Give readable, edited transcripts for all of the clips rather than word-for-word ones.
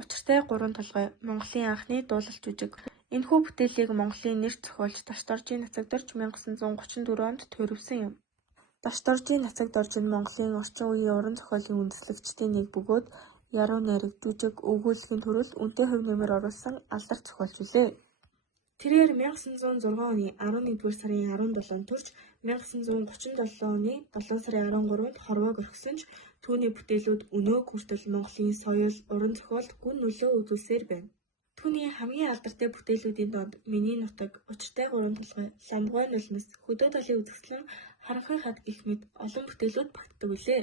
Учиртай гурван толгой Монголын анхны дуулалт жүжиг. Энэхүү бүтээлийг Монголын нэр зохиолч Дашторжийн Нацагдорж 1934 онд туурвсан юм. Дашторжийн Нацагдорж нь Монголын орчин үеийн уран зохиолын үндэслэгчдийн нэг бөгөөд яруу найраг, жүжиг, өгүүллийн төрөл үнэтэй хувь нэмэр оруулсан алдарт зохиолч билээ. Тэрээр 1906 оны 11-р сарын 17-нд төрж 1937 оны 7 сарын 13-нд хорвоог орхисон ч түүний бүтээлүүд өнөөг хүртэл Монголын соёл, уран зохиолд гүн нөлөө үзүүлсээр байна. Түүний хамгийн алдартай бүтээлүүдийн донд Миний нутаг, Учиртай гурван толгой, Ламгуй нулимс, Хөдөө далын үзэсгэлэн, Харанхуй хад гэх мэт олон бүтээлүүд багтдаг билээ.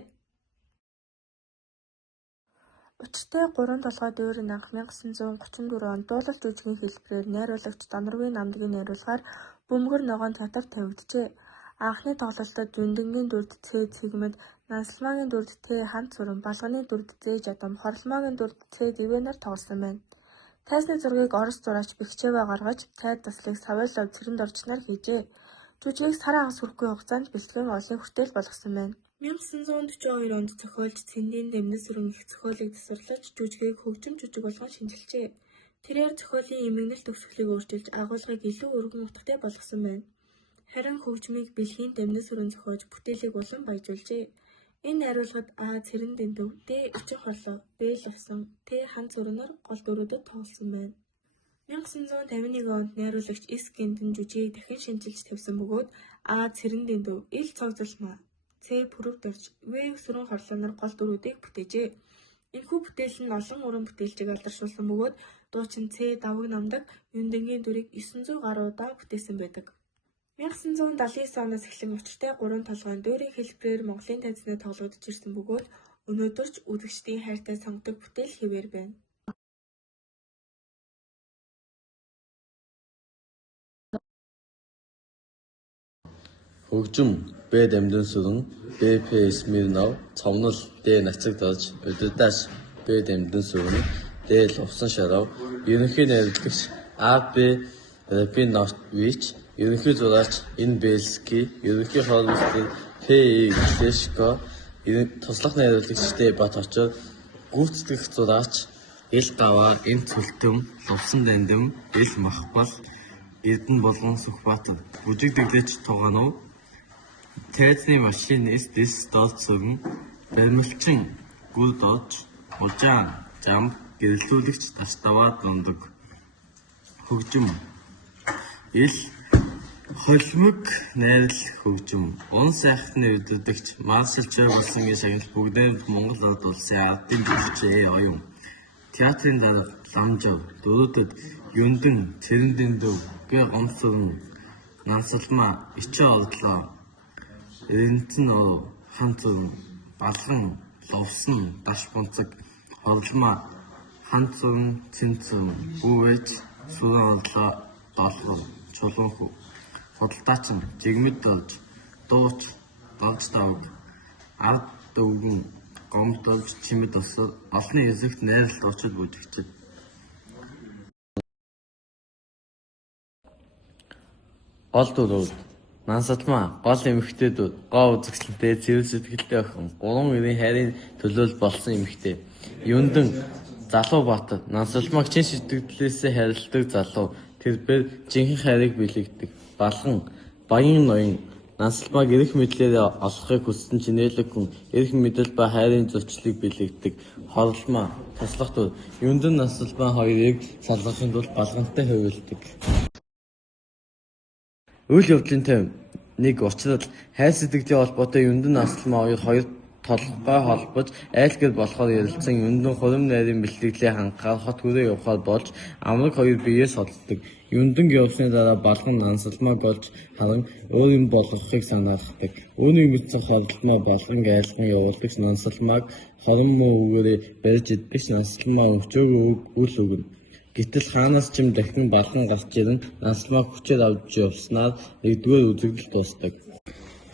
Учиртай гурван толгой дээр нь анх 1934 онд дуулалт жүжигийн хэлбэрээр найруулагч Донорвын намдгийн найруулгаар Бөмбөр ногоон театрт тавигджээ. Анхны тоглолтод Юндынгийн дүрд Ц Цэгмэд, Нансалмаагийн дүрд Т Хант Сурам, Балганы дүрд З Жадам, Хорломоогийн дүрд Ц Дивэнаар тоглосон байна. Тайсны зургийг орос зураач Бэхжээвэ гаргаж, тайд таслыг Савойлов цэрэнд орчноор хийжээ. Жүжигийг сар хагас хүрэхгүй хугацаанд бэлтгэн олон хүртэл болгосон байна. 1942 онд зохиолч Цэндийн Дэмнэс сүрэн их зохиолыг тасварлаж, жүжигийг хөгжим жүжиг болгон шинжилжээ. Тэрээр зохиолын эмгэнэл төгсгөлийг өөрчилж, агуулгыг илүү өргөн утгатай болгосон байна. Харин хөгжмийг Бэлгийн Дэмнэс сүрэн зохиож, бүтээлийг улам баяжуулжээ. Энэ найруулгад А. Цэрэн Дэндөв, Д. Өчин хорлоо, Б. Лувсан, Т. Хант Сурнаар гол дүрүүдэд тоглосон байна. 1951 онд найруулагч С. Гэнтэн жүжигийг дахин шинжилж тавьсан бөгөөд А. Цэрэн Дэндөв, Ил Цогцолмаа, Ц. Пүрэв Дорж, В. Сүрэн хорлооноор гол дүрүүдийг бүтээжээ. Энэхүү бүтээл нь олон уран бүтээлчийг алдаршуулсан бөгөөд дуучин Ц. Даваг намдаг Юндынгийн дүрийг 900 гаруй удаа бүтээсэн байдаг. 1979 оноос эхлэн Учиртай гурван толгойн дуурийн хэлбэрээр Монголын танзанаа тоглогдож ирсэн бөгөөд өнөөдөр ч үзэгчдийн хайртай сонгодог бүтээл хэвээр байна. Хөгжим Б. Дамдын сүрэн, Б. П. Смирнов, цовнол Д. Нацагдорж, удирдаач Б. Дамдын сүрэн, Д. Лувсан Шарав, ерөнхий найруулагч А. Б. Рабинович, ерөнхий зураач Н. Бельский, ерөнхий худалдагч П. И. Глешко, туслах найруулагч Д. Бат Очор, гүйцэтгэх зураач Ил Гаваа, Н. Цөлтөм, Лувсан Дандэм, Ил Махбал, Эрдэнэ Булган Сүхбаатар, бүжиг дэглэж Туганов, тайзны машинист Дэс Дорж сүрэн, баримлчин Гүр Дорж, Ужаан Жамб, гэрэлтүүлэгч Таштаваа Дундаг. Хөгжим Ил Холимог найрал хөгжим. Уран сайхны удирдагч Маршал Чойгулсангийн шагнал бүгдээр Монгол Ард улсын ардын жүжигчин оюун. Театрын дарга Ламжав, дөрүүдэд Юндэн, Цэрэн Дэндөв, Г. Гомсурн, Нансалмаа, Ичээ Орлоо, Эрдэнэ Урав, Хант Сурам, Балган, Лувсан, Даш Бунцаг, Хорломоо, Хант Сурам, Цэнт Сурам, Бүүвэж, Сүрэн Орлоо, Долгор, Чулуунхүү, худалдаачин Жигмэд Дорж, Дууч Дорж Даваг, Ард Өвгөн, Гомд Дорж, Чимэд Осор, олонний эзэгт найрал дуучид бүжигчид. Гол дүрүүд Нансалмаа, гол эмэгтэйдүүд, гоо үзэсгэлэнтэй, цэвэр сэтгэлтэй охин, 3 эрийн хайрын төлөөлөл болсон эмэгтэй. Юндэн, залуу баатар, Нансалмааг чин сэтгэлээсээ харилдаг залуу, тэрбээр жинхэнэ хайрыг бэлэгдэг. Балган, баян ноён, Нансалмааг эрх мэдлээр олохыг хүссэн чинээлэг хүн, эрх мэдэл ба хайрын зөрчлийг бэлэгдэг. Хорломоо, туслах дүр, Юндэн Нансалмаа хоёрыг салгахын тулд Балгантай хувилдаг. Үйл явдлын тайван нэг учрал хайр сэтгэлийн холбоотой Юндэн Нансалмаа хоёр толгой холбож айл гэр болохоор ярилцсан. Юндэн хурим найрын бэлтгэлээ хангахаар хот хүрээ явахаар болж амраг хоёр биеэ солддог. Юндэн явсны дараа Балган Нансалмааг олж харан өөр юм болгохыг санаалдаг. Үүнийг мэдсэн Хорломоо Балганг айлган явуулдаг. Нансалмааг хором муу үгээрээ барьж иддэг. Нансалмаа өвчөөгүй үл өгнө. Гэтэл хаанаас ч юм дахин Балган гарч ирэн Нансалмааг хүчээр авч явснаар нэгдүгээр үзэгдэл дуусдаг.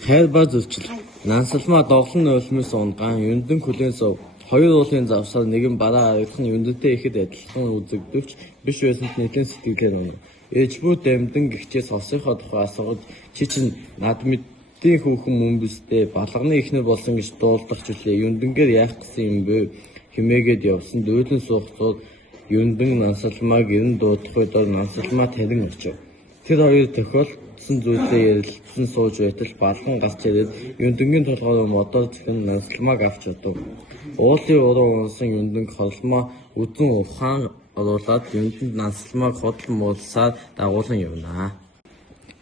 Хайр ба зөрчил. Нансалмаа доглон нулимс унгаан Юндэн хүлээн сув. Хоёр уулын завсаар нэгэн бараа харагдах нь Юндэнтэй ихэд адилхан үзэгдвч биш байсанд нэгэн сэтгэлээр унав. Ээжбүү Дамдэн гихчээс хосынхоо тухай асууж чи чинь над мэдийн хүүхэн мөн биз дээ. Балганы эхнэр болсон гэж дуулдах жилээ. Юндэнгээр яах гэсэн юм бэ? хэмээгээд явсан дүүлэн суугцууд Юндан Нансалмааг эрен дуудах үед Нансалмаа танин очив. Тэр хоёр тохиолдсон зүйлээ ярилцсан сууж байтал балган гарч ирээд Юндангийн толгойд модоор зөхөн Нансалмааг авч одов. Уулын уруу унсан Юнданг холмоо үзэн ухаан оруулаад Юнданд Нансалмааг ходол муулсаар дагуулan явнаа.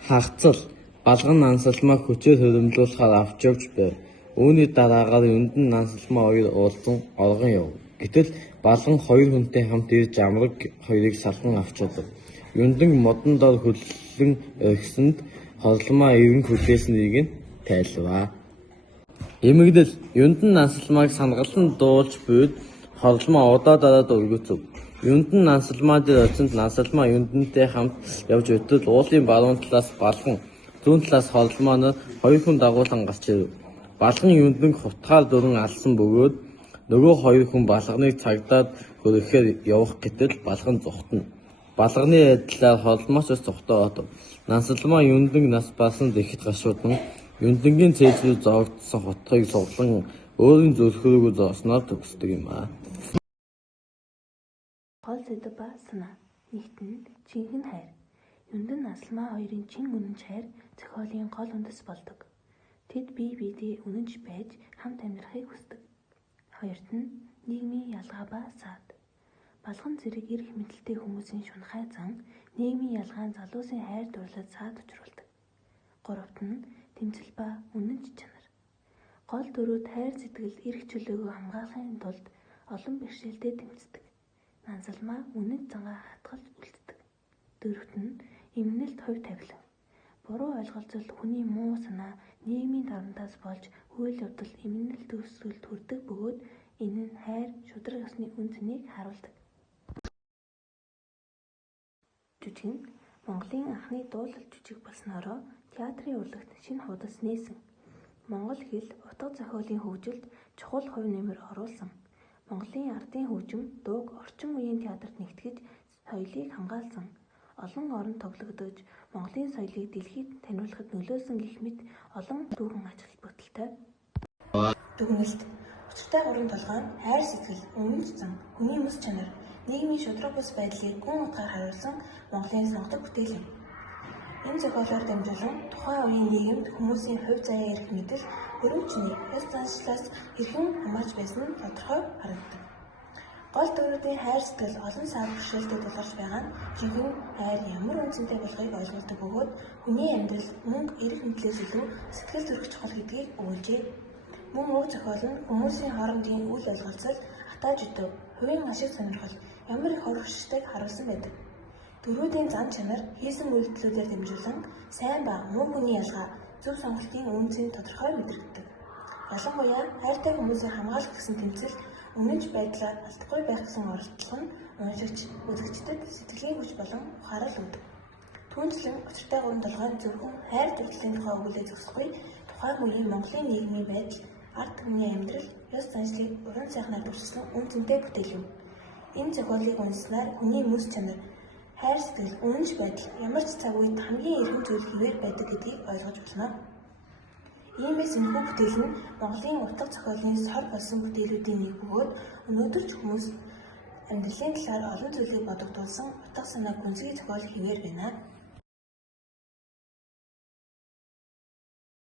Хагацал балган Нансалмааг хүчээр хөрөмлүүлэхээр авч явж байв. Үүний дараагаар Юндан Нансалмаа хоёр уулзан оргон яв. Гэтэл балган хоёр хүнтэй хамт ирж амраг хоёрыг салган авч одов. Юндан модон дор хөллөн орхисонд хорломоо эрен хүлээснийг нь тайлваа. Эмэгдэл Юндан Нансалмааг сангалан дуулж буйд хорломоо удаа дараад өргөцөв. Юндан Нансалмаа дээр очинд Нансалмаа Юндантай хамт явж байтал уулын баруун талаас балган, зүүн талаас хорломоо нь хоёр хүн дагуулan гарч ирэв. Балган Юнданг хутгаар дөрөн алсан бөгөөд нөгөө хоёр хүн балганыг цагдаад хөрөхээр явах гэтэл балган зүхтэн. Балганы адилаар холмоос зүхтээ одов. Нансалмаа Юнданг нас барсан дэхэд гашуудан Юндангийн цээж рүү зоогдсон хотхыг суглан өөрийн зүрхрүүгөө зоосноор төгсдөг юм аа. Гол сэдэв ба санаа. Нэгт нь жинхэнэ хайр. Юндан Нансалмаа хоёрын чин үнэнч хайр зохиолын гол үндэс болдог. Тэд бие биедээ үнэнч байж хамт амьдрахыг хүсдэг. Хоёрт нь нийгмийн ялгаа ба саад. Балган зэрэг эрх мэдэлтэй хүмүүсийн шунхай зан нийгмийн ялгаан залуусын хайр дурлал саад учруулдаг. Гуравт нь тэмцэл ба үнэнч чанар. Гол дөрүүд хайр сэтгэл эрх чөлөөгөө хамгаалахын тулд олон бэрхшээлтэй тэмцдэг. Нансалмаа үнэнч зангаа хатгалж үлддэг. Дөрөвт нь эмгэнэлт хувь тавилан. Буруу ойлголцол хүний муу санаа нийгмийн дарамтаас болж үйл явдал эмгэнэлт төсөлд хүрдэг бөгөөд энэ нь хайр, шударга ёсны үн цэнийг харуулдаг. Жүжиг нь Монголын анхны дуулал жүжиг болсноороо театрын урлагт шинэ хуудас нээсэн. Монгол хэл утга зохиолын хөгжилд чухал хувь нэмэр оруулсан. Монголын ардын хөгжим, дууг орчин үеийн театрт нэгтгэж соёлыг хамгаалсан. Олон оронд тоглогдож Монголын соёлыг дэлхийд таниулахад нөлөөсөн гэх мэт олон дүүрэн ач холбогдолтой. Дүгнэлт. Учиртай гурван толгой нь хайр сэтгэл, үнэнч зан, хүний мэс чанар, нийгмийн шударга бус байдлыг гүн утгаар харуулсан Монголын сонгодог бүтээл юм. Энэ зохиолоор дамжуулан тухайн үеийн нийгэмд хүмүүсийн хувь заяа эрх мэдэл, хөрөмчний ёс заншлаас хэрхэн хамаарч байсан нь тодорхой харагддаг. Гол дүрүүдийн хайр сэтгэл олон сар бэрхшээлтэй тулгарч байгаа нь жинхэнэ хайр ямар үнцэнтэй болохыг ойлгуулдаг бөгөөд хүний амьдралд мөнгө эрх мэдлээс илүү сэтгэл зүрх чухал гэдгийг өгүүлжээ. Мөн уг зохиол нь хүмүүсийн хоорондын үл ойлголцол, атааж өдөө, хувийн ашиг сонирхол ямар их хоригшдгийг харуулсан байдаг. Дөрүүдийн зан чанар хийсэн үйлдэлүүдээр дамжуулан сайн ба муу хүний ялгаа, зөв сонголтын үнцийг тодорхой мэдрэгддэг. Ялангуяа хайртай хүмүүсийг хамгаалах гэсэн тэмцэл, үнэнч байдлаар алдахгүй байх гэсэн оролдлого нь уншигч, үзэгчдэд сэтгэлийн хүч болон ухаарал өгдөг. Түүнчлэн учиртай гурван толгой зөвхөн хайр дурлалын тухай өгүүлээ зогсохгүй, тухайн үеийн Монголын нийгмийн байдал, ард түмний амьдрал, ёс заншлыг уран сайхнаар бүрдсэн үн цэнтэй бүтээл юм. Энэ зохиолыг уншсанаар хүний мэс чанар, хайр сэтгэл, үнэнч байдал ямар ч цаг үед хамгийн эрхэм зүйл хэвээр байдаг гэдгийг ойлгож болно. Иймээс энэхүү бүтээл нь Монголын утга зохиолын сор болсон бүтээлүүдийн нэг бөгөөд өнөөдөр ч хүмүүс амьдралын талаар олон зүйлийг бодогдуулсан утга санааг гүнзгий зохиол хэвээр байна.